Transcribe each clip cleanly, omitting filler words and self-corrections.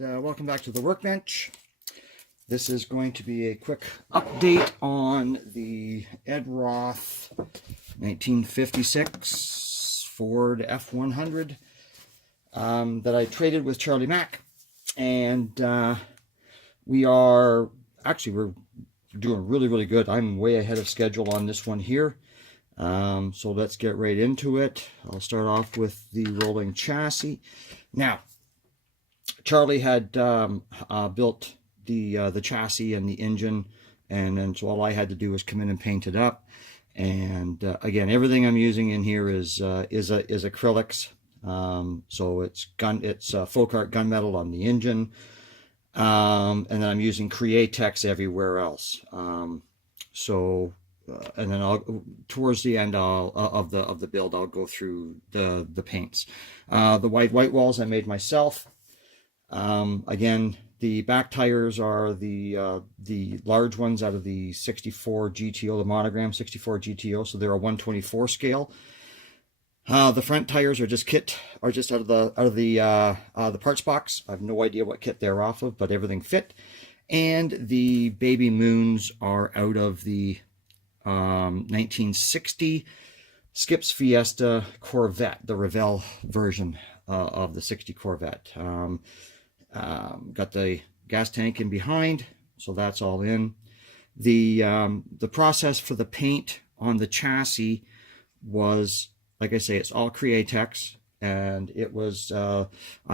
And welcome back to the workbench. This is going to be a quick update on the Roth 1956 Ford F100 that I traded with Charlie Mack. And we're doing really good. I'm way ahead of schedule on this one here. So let's get right into it. I'll start off with the rolling chassis. Now, Charlie had built the chassis and the engine, and then so all I had to do was come in and paint it up. And again, everything I'm using in here is acrylics. So it's folk art gunmetal on the engine, and then I'm using Createx everywhere else. And then towards the end of the build, I'll go through the paints. The white walls I made myself. Again, the back tires are the large ones out of the 64 GTO, the monogram 64 GTO, so they're a 1/24 scale. The front tires are just out of the parts box. I have no idea what kit they're off of, but everything fit. And the baby moons are out of the 1960 Skips Fiesta Corvette, the Revell version of the 60 Corvette. Got the gas tank in behind, so that's all in. The process for the paint on the chassis was, like I say, it's all Createx, and it was I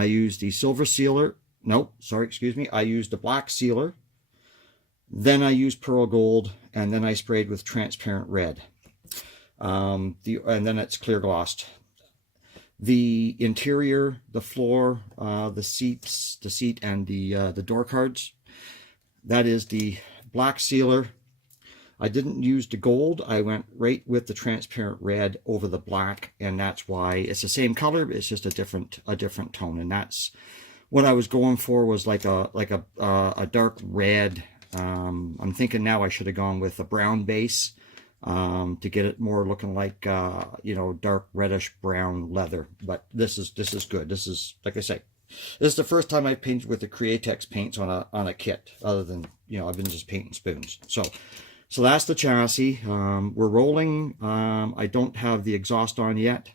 used the silver sealer. No, sorry, excuse me. I used a black sealer. Then I used pearl gold, and then I sprayed with transparent red. And then it's clear glossed. The interior, the floor, the seat, and the door cards, that is the black sealer. I didn't use the gold. I went right with the transparent red over the black, and that's why it's the same color, but it's just a different tone. And that's what I was going for, was like a dark red. I'm thinking now I should have gone with a brown base to get it more looking like dark reddish brown leather. But this is good. This is, like I say, this is the first time I've painted with the Createx paints on a kit, other than I've been just painting spoons. So that's the chassis. We're rolling. I don't have the exhaust on yet,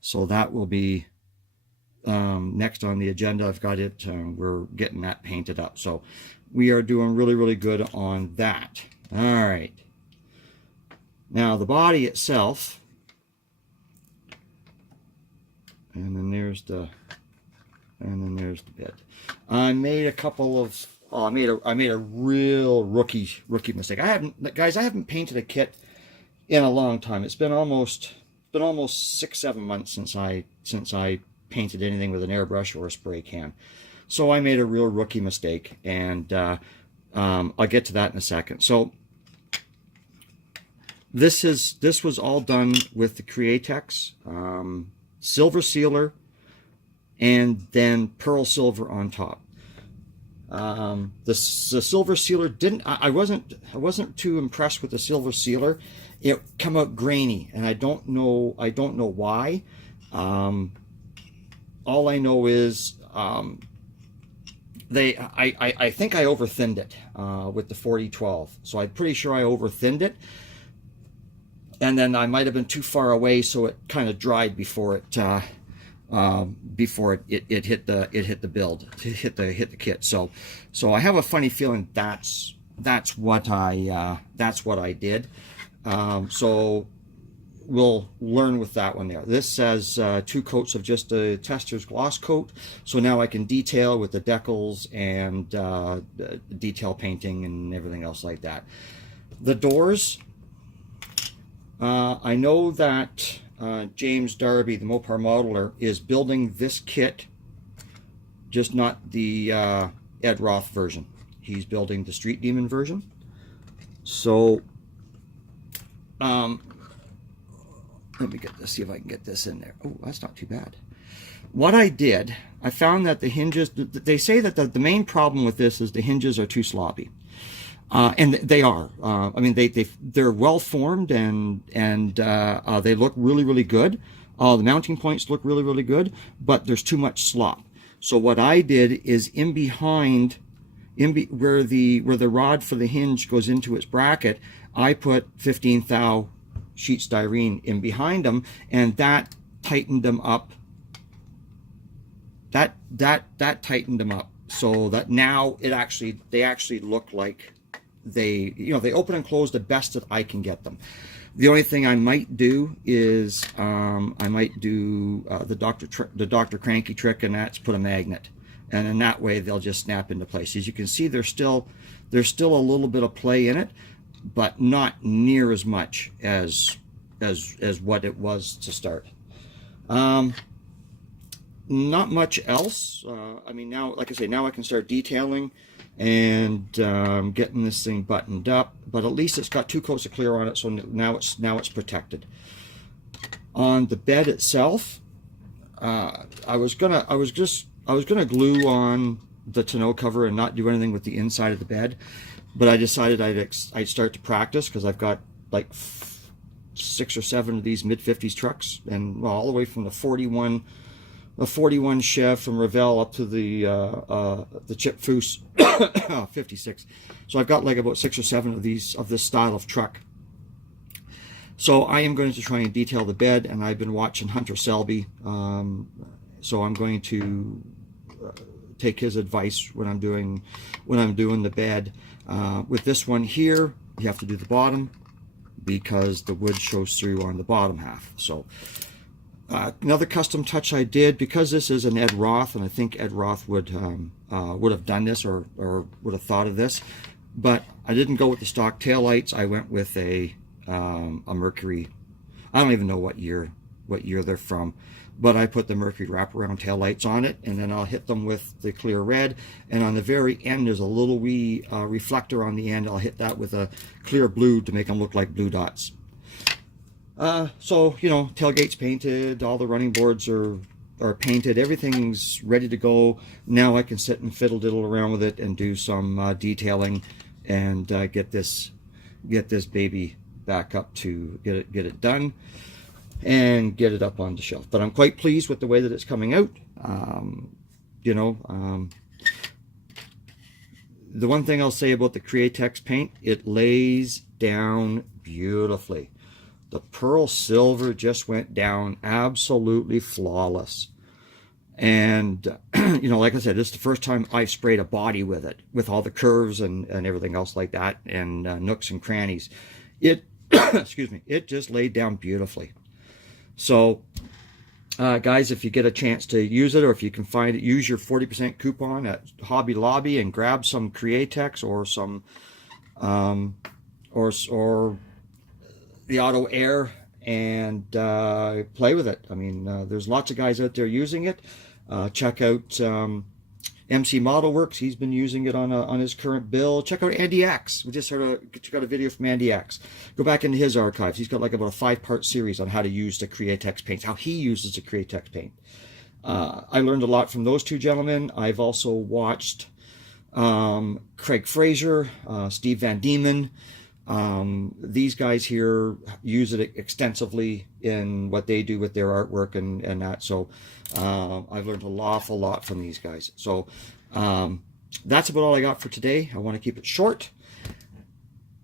so that will be next on the agenda. I've got it. We're getting that painted up, so we are doing really good on that. All right. Now the body itself, and then there's the bed. I made a couple of. I made a real rookie mistake. I haven't painted a kit in a long time. It's been almost 6-7 months since I painted anything with an airbrush or a spray can. So I made a real rookie mistake, and I'll get to that in a second. So this was all done with the Createx, silver sealer, and then pearl silver on top. The silver sealer I wasn't too impressed with the silver sealer. It came out grainy, and I don't know why. All I know is I think I over-thinned it with the 4012. So I'm pretty sure I over-thinned it. And then I might have been too far away, so it kind of dried before it hit the build, hit the kit. So I have a funny feeling that's what I did. So we'll learn with that one there. This says 2 coats of just a tester's gloss coat. So now I can detail with the decals and detail painting and everything else like that. The doors. I know that James Darby, the Mopar modeler, is building this kit, just not the Roth version. He's building the Street Demon version. So let me see if I can get this in there. Oh, that's not too bad. What I did, I found that the hinges, they say that the main problem with this is the hinges are too sloppy. And they are. I mean, they're well formed, and they look really good. The mounting points look really good, but there's too much slop. So what I did is in behind, where the rod for the hinge goes into its bracket, I put 15 thou sheet styrene in behind them, and that tightened them up. That tightened them up, so that now they actually look like they open and close the best that I can get them. The only thing I might do is I might do the Dr. Cranky trick, and that's put a magnet, and in that way they'll just snap into place. As you can see, there's still a little bit of play in it, but not near as much as what it was to start. Not much else. I mean, now, like I say, now I can start detailing and getting this thing buttoned up, but at least it's got 2 coats of clear on it, so now it's protected. On the bed itself, I was gonna glue on the tonneau cover and not do anything with the inside of the bed, but I decided I'd start to practice, because I've got like 6 or 7 of these mid-50s trucks, and well, all the way from the 41 Chev from Revell up to the Chip Foose 56. So I've got like about 6 or 7 of these, of this style of truck. So I am going to try and detail the bed, and I've been watching Hunter Selby, so I'm going to take his advice when I'm doing the bed. With this one here, you have to do the bottom, because the wood shows through on the bottom half. So another custom touch I did, because this is an Ed Roth, and I think Ed Roth would have done this, or would have thought of this, but I didn't go with the stock taillights. I went with a Mercury. I don't even know what year they're from, but I put the Mercury wraparound taillights on it, and then I'll hit them with the clear red, and on the very end there's a little wee reflector on the end. I'll hit that with a clear blue to make them look like blue dots. So, tailgate's painted, all the running boards are painted, everything's ready to go. Now I can sit and fiddle-diddle around with it and do some detailing, and get this baby back up to get it done and get it up on the shelf. But I'm quite pleased with the way that it's coming out. The one thing I'll say about the Createx paint, it lays down beautifully. The pearl silver just went down absolutely flawless. And, like I said, this is the first time I've sprayed a body with it, with all the curves and everything else like that, and nooks and crannies. It, excuse me, it just laid down beautifully. So, guys, if you get a chance to use it, or if you can find it, use your 40% coupon at Hobby Lobby and grab some Createx or some, or the Auto Air, and play with it. I mean, there's lots of guys out there using it. Check out MC Model Works. He's been using it on his current build. Check out Andy X. We just got a video from Andy X. Go back into his archives. He's got like about a 5-part series on how to use the Createx paints, how he uses the Createx paint. I learned a lot from those 2 gentlemen. I've also watched Craig Fraser, Steve Van Diemen. These guys here use it extensively in what they do with their artwork and that. So I've learned an awful lot from these guys. So that's about all I got for today. I want to keep it short.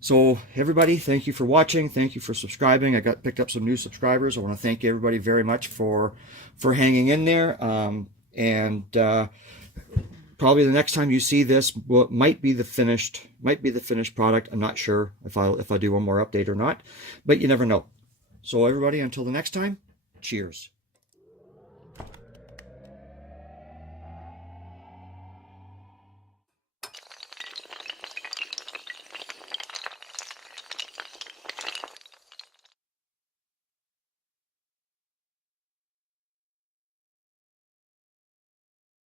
So everybody, thank you for watching. Thank you for subscribing. I picked up some new subscribers. I want to thank everybody very much for hanging in there. Probably the next time you see this might be the finished product. I'm not sure if I do one more update or not, but you never know. So everybody, until the next time, cheers.